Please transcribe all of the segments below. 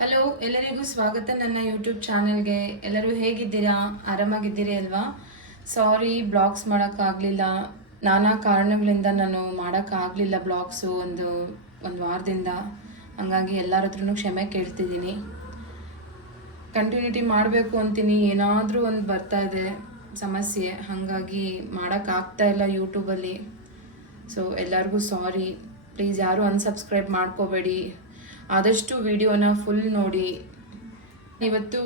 Hello, ಎಲ್ಲರಿಗೂ ಸ್ವಾಗತ ನನ್ನ ಯೂಟ್ಯೂಬ್ ಚಾನಲ್ಗೆ. ಎಲ್ಲರೂ ಹೇಗಿದ್ದೀರಾ? ಆರಾಮಾಗಿದ್ದೀರಿ ಅಲ್ವಾ? ಸಾರಿ, ಬ್ಲಾಗ್ಸ್ ಮಾಡೋಕ್ಕಾಗಲಿಲ್ಲ. ನಾನಾ ಕಾರಣಗಳಿಂದ ನಾನು ಮಾಡೋಕ್ಕಾಗಲಿಲ್ಲ ಬ್ಲಾಗ್ಸು ಒಂದು ವಾರದಿಂದ. ಹಂಗಾಗಿ ಎಲ್ಲರ ಹತ್ರನೂ ಕ್ಷಮೆ ಕೇಳ್ತಿದ್ದೀನಿ. ಕಂಟಿನ್ಯೂಟಿ ಮಾಡಬೇಕು ಅಂತೀನಿ, ಏನಾದರೂ ಒಂದು ಬರ್ತಾ ಇದೆ ಸಮಸ್ಯೆ, ಹಾಗಾಗಿ ಮಾಡೋಕ್ಕಾಗ್ತಾ ಇಲ್ಲ ಯೂಟ್ಯೂಬಲ್ಲಿ. ಸೊ ಎಲ್ಲರಿಗೂ ಸಾರಿ. ಪ್ಲೀಸ್ ಯಾರೂ ಅನ್ಸಬ್ಸ್ಕ್ರೈಬ್ ಮಾಡ್ಕೋಬೇಡಿ. ಆದಷ್ಟು ವಿಡಿಯೋನ ಫುಲ್ ನೋಡಿ. ಇವತ್ತು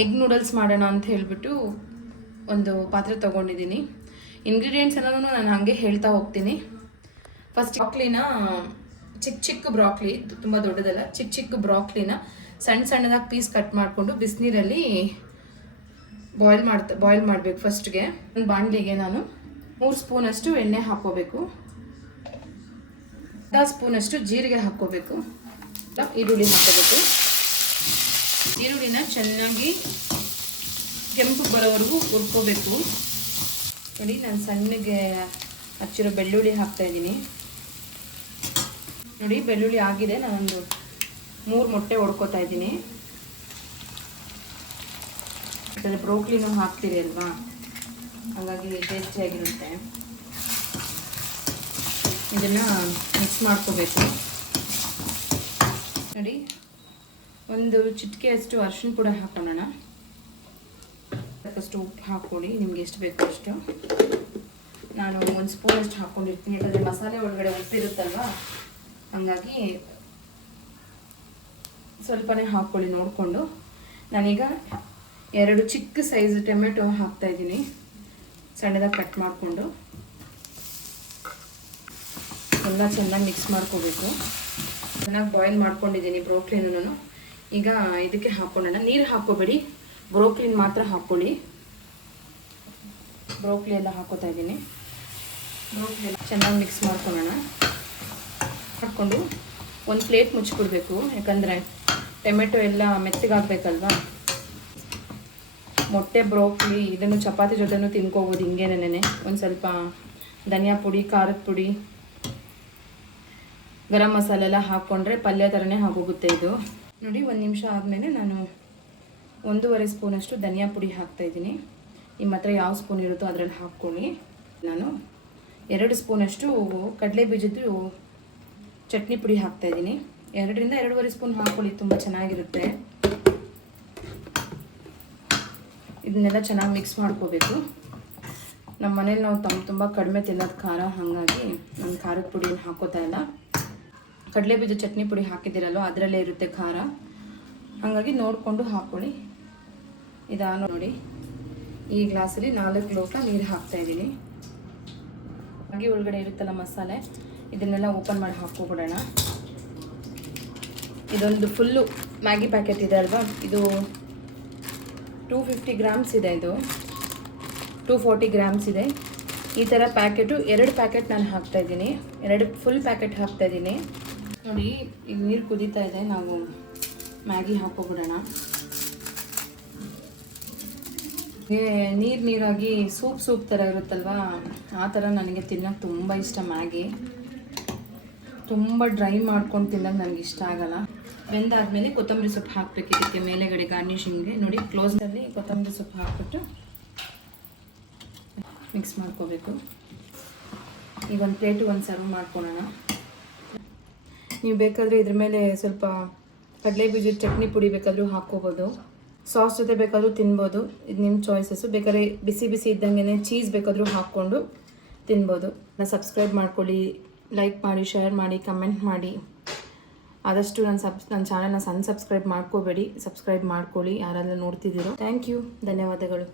ಎಗ್ ನೂಡಲ್ಸ್ ಮಾಡೋಣ ಅಂತ ಹೇಳಿಬಿಟ್ಟು ಒಂದು ಪಾತ್ರೆ ತೊಗೊಂಡಿದ್ದೀನಿ. ಇಂಗ್ರೀಡಿಯೆಂಟ್ಸ್ ಎಲ್ಲನೂ ನಾನು ಹಾಗೆ ಹೇಳ್ತಾ ಹೋಗ್ತೀನಿ. ಫಸ್ಟ್ ಬ್ರಾಕ್ಲಿನ ಚಿಕ್ಕ ಬ್ರಾಕ್ಲಿ, ತುಂಬ ದೊಡ್ಡದಲ್ಲ, ಚಿಕ್ಕ ಬ್ರಾಕ್ಲಿನ ಸಣ್ಣದಾಗಿ ಪೀಸ್ ಕಟ್ ಮಾಡಿಕೊಂಡು ಬಿಸಿನೀರಲ್ಲಿ ಬಾಯ್ಲ್ ಮಾಡಬೇಕು. ಫಸ್ಟ್ಗೆ ಒಂದು ಬಾಣಲಿಗೆ ನಾನು 3 ಸ್ಪೂನಷ್ಟು ಎಣ್ಣೆ ಹಾಕ್ಕೋಬೇಕು. 1 ಸ್ಪೂನಷ್ಟು ಜೀರಿಗೆ ಹಾಕ್ಕೋಬೇಕು. ಈರುಳ್ಳಿ ಹಾಕ್ಕೋಬೇಕು. ಈರುಳ್ಳಿನ ಚೆನ್ನಾಗಿ ಕೆಂಪು ಬರೋವರೆಗೂ ಹುರ್ಕೋಬೇಕು. ನೋಡಿ, ನಾನು ಸಣ್ಣಗೆ ಹಚ್ಚಿರೋ ಬೆಳ್ಳುಳ್ಳಿ ಹಾಕ್ತಾಯಿದ್ದೀನಿ. ನೋಡಿ, ಬೆಳ್ಳುಳ್ಳಿ ಆಗಿದೆ. ನಾನೊಂದು 3 ಮೊಟ್ಟೆ ಹೊಡ್ಕೋತಾ ಇದ್ದೀನಿ. ಬ್ರೋಕ್ಲಿನೂ ಹಾಕ್ತೀರಿ ಅಲ್ವಾ, ಹಾಗಾಗಿ ಟೇಸ್ಟಿಯಾಗಿರುತ್ತೆ. ಇದನ್ನು ಮಿಕ್ಸ್ ಮಾಡ್ಕೋಬೇಕು. ನೋಡಿ, ಒಂದು ಚಿಟಿಕೆಯಷ್ಟು ಅರಿಶಿನ ಪುಡಿ ಹಾಕೋಣ. ಸಾಕಷ್ಟು ಉಪ್ಪು ಹಾಕ್ಕೊಳ್ಳಿ, ನಿಮ್ಗೆ ಎಷ್ಟು ಬೇಕೋ ಅಷ್ಟು. ನಾನು 1 ಸ್ಪೂನಷ್ಟು ಹಾಕ್ಕೊಂಡಿರ್ತೀನಿ, ಯಾಕಂದರೆ ಮಸಾಲೆ ಒಳಗಡೆ ಉಪ್ಪಿರುತ್ತಲ್ವ, ಹಾಗಾಗಿ ಸ್ವಲ್ಪನೇ ಹಾಕ್ಕೊಳ್ಳಿ ನೋಡಿಕೊಂಡು. ನಾನೀಗ 2 ಚಿಕ್ಕ ಸೈಜ್ ಟೊಮೆಟೊ ಹಾಕ್ತಾಯಿದ್ದೀನಿ, ಸಣ್ಣದಾಗಿ ಕಟ್ ಮಾಡಿಕೊಂಡು. ಎಲ್ಲ ಚೆನ್ನಾಗಿ ಮಿಕ್ಸ್ ಮಾಡ್ಕೋಬೇಕು. ಚೆನ್ನಾಗಿ ಬಾಯ್ಲ್ ಮಾಡ್ಕೊಂಡಿದ್ದೀನಿ ಬ್ರೋಕ್ಲಿನೂ. ಈಗ ಇದಕ್ಕೆ ಹಾಕ್ಕೊಳ್ಳೋಣ. ನೀರು ಹಾಕ್ಕೋಬೇಡಿ, ಬ್ರೋಕ್ಲಿನ್ ಮಾತ್ರ ಹಾಕ್ಕೊಳ್ಳಿ. ಬ್ರೋಕ್ಲಿ ಎಲ್ಲ ಹಾಕ್ಕೋತಾ ಇದ್ದೀನಿ. ಬ್ರೋಕ್ಲಿ ಎಲ್ಲ ಚೆನ್ನಾಗಿ ಮಿಕ್ಸ್ ಮಾಡ್ಕೊಳ್ಳೋಣ. ಹಾಕ್ಕೊಂಡು ಒಂದು ಪ್ಲೇಟ್ ಮುಚ್ಚಿಬಿಡ್ಬೇಕು, ಯಾಕಂದರೆ ಟೊಮೆಟೊ ಎಲ್ಲ ಮೆತ್ತಗಾಗಬೇಕಲ್ವಾ. ಮೊಟ್ಟೆ, ಬ್ರೋಕ್ಲಿ ಇದನ್ನು ಚಪಾತಿ ಜೊತೆನೂ ತಿನ್ಕೋಬೋದು ಹಿಂಗೇನೆ. ಒಂದು ಸ್ವಲ್ಪ ಧನಿಯಾ ಪುಡಿ, ಖಾರದ ಪುಡಿ, ಗರಂ ಮಸಾಲೆ ಎಲ್ಲ ಹಾಕ್ಕೊಂಡ್ರೆ ಪಲ್ಯ ಥರನೇ ಆಗೋಗುತ್ತೆ ಇದು. ನೋಡಿ, 1 ನಿಮಿಷ ಆದಮೇಲೆ ನಾನು 1.5 ಸ್ಪೂನಷ್ಟು ಧನಿಯಾ ಪುಡಿ ಹಾಕ್ತಾಯಿದ್ದೀನಿ. ನಿಮ್ಮ ಹತ್ರ ಯಾವ ಸ್ಪೂನ್ ಇರುತ್ತೋ ಅದರಲ್ಲಿ ಹಾಕ್ಕೊಳ್ಳಿ. ನಾನು 2 ಸ್ಪೂನಷ್ಟು ಕಡಲೆ ಬೀಜದ್ದು ಚಟ್ನಿ ಪುಡಿ ಹಾಕ್ತಾಯಿದ್ದೀನಿ. 2 ರಿಂದ 2.5 ಸ್ಪೂನ್ ಹಾಕ್ಕೊಳ್ಳಿ, ತುಂಬ ಚೆನ್ನಾಗಿರುತ್ತೆ. ಇದನ್ನೆಲ್ಲ ಚೆನ್ನಾಗಿ ಮಿಕ್ಸ್ ಮಾಡ್ಕೋಬೇಕು. ನಮ್ಮ ಮನೇಲಿ ನಾವು ತುಂಬ ಕಡಿಮೆ ತಿನ್ನೋದು ಖಾರ, ಹಾಗಾಗಿ ನಾನು ಖಾರದ ಪುಡಿಯನ್ನು ಹಾಕೋತಾ ಇಲ್ಲ. ಕಡಲೆ ಬೀಜ ಚಟ್ನಿ ಪುಡಿ ಹಾಕಿದ್ದೀರಲ್ವ, ಅದರಲ್ಲೇ ಇರುತ್ತೆ ಖಾರ, ಹಾಗಾಗಿ ನೋಡಿಕೊಂಡು ಹಾಕ್ಕೊಳ್ಳಿ. ಇದಾನು ನೋಡಿ, ಈ ಗ್ಲಾಸಲ್ಲಿ 4 ಲೋಟ ನೀರು ಹಾಕ್ತಾಯಿದ್ದೀನಿ. ಹಾಗೆ ಒಳಗಡೆ ಇರುತ್ತಲ್ಲ ಮಸಾಲೆ, ಇದನ್ನೆಲ್ಲ ಓಪನ್ ಮಾಡಿ ಹಾಕ್ಕೊಬಿಡೋಣ. ಇದೊಂದು ಫುಲ್ಲು ಮ್ಯಾಗಿ ಪ್ಯಾಕೆಟ್ ಇದೆ ಅಲ್ವಾ, ಇದು 250 ಗ್ರಾಮ್ಸ್ ಇದೆ. ಇದು 240 ಗ್ರಾಮ್ಸ್ ಇದೆ. ಈ ಥರ ಪ್ಯಾಕೆಟು 2 ಪ್ಯಾಕೆಟ್ ನಾನು ಹಾಕ್ತಾಯಿದ್ದೀನಿ. 2 ಫುಲ್ ಪ್ಯಾಕೆಟ್ ಹಾಕ್ತಾಯಿದ್ದೀನಿ. ನೋಡಿ, ಈಗ ನೀರು ಕುದೀತಾ ಇದೆ, ನಾವು ಮ್ಯಾಗಿ ಹಾಕ್ಕೊಬಿಡೋಣ. ನೀರಾಗಿ ಸೂಪ್ ಥರ ಇರುತ್ತಲ್ವ, ಆ ಥರ ನನಗೆ ತಿನ್ನೋಕ್ಕೆ ತುಂಬ ಇಷ್ಟ. ಮ್ಯಾಗಿ ತುಂಬ ಡ್ರೈ ಮಾಡ್ಕೊಂಡು ತಿನ್ನೋಕ್ಕೆ ನನಗೆ ಇಷ್ಟ ಆಗಲ್ಲ. ಬೆಂದಾದಮೇಲೆ ಕೊತ್ತಂಬರಿ ಸೊಪ್ಪು ಹಾಕಬೇಕು ಇದಕ್ಕೆ ಮೇಲೆಗಡೆ ಗಾರ್ನಿಷಿಂಗ್ಗೆ. ನೋಡಿ, ಕ್ಲೋಸ್ನಲ್ಲಿ ಕೊತ್ತಂಬರಿ ಸೊಪ್ಪು ಹಾಕ್ಬಿಟ್ಟು ಮಿಕ್ಸ್ ಮಾಡ್ಕೋಬೇಕು. ಈಗ ಒಂದು ಪ್ಲೇಟು ಸರ್ವ್ ಮಾಡ್ಕೊಳ್ಳೋಣ. ನೀವು ಬೇಕಾದರೆ ಇದ್ರ ಮೇಲೆ ಸ್ವಲ್ಪ ಕಡಲೆ ಬೀಜದ ಚಟ್ನಿ ಪುಡಿ ಬೇಕಾದರೂ ಹಾಕ್ಕೋಬೋದು, ಸಾಸ್ ಜೊತೆ ಬೇಕಾದರೂ ತಿನ್ಬೋದು. ಇದು ನಿಮ್ಮ ಚಾಯ್ಸಸ್ಸು. ಬೇಕಾದ್ರೆ ಬಿಸಿ ಇದ್ದಂಗೆ ಚೀಸ್ ಬೇಕಾದರೂ ಹಾಕ್ಕೊಂಡು ತಿನ್ಬೋದು. ಸಬ್ಸ್ಕ್ರೈಬ್ ಮಾಡ್ಕೊಳ್ಳಿ, ಲೈಕ್ ಮಾಡಿ, ಶೇರ್ ಮಾಡಿ, ಕಮೆಂಟ್ ಮಾಡಿ. ಆದಷ್ಟು ನನ್ನ ಚಾನಲ್ನ ಸಬ್ಸ್ಕ್ರೈಬ್ ಮಾಡ್ಕೋಬೇಡಿ, ಸಬ್ಸ್ಕ್ರೈಬ್ ಮಾಡ್ಕೊಳ್ಳಿ ಯಾರೆಲ್ಲ ನೋಡ್ತಿದ್ದೀರೋ. ಥ್ಯಾಂಕ್ ಯು, ಧನ್ಯವಾದಗಳು.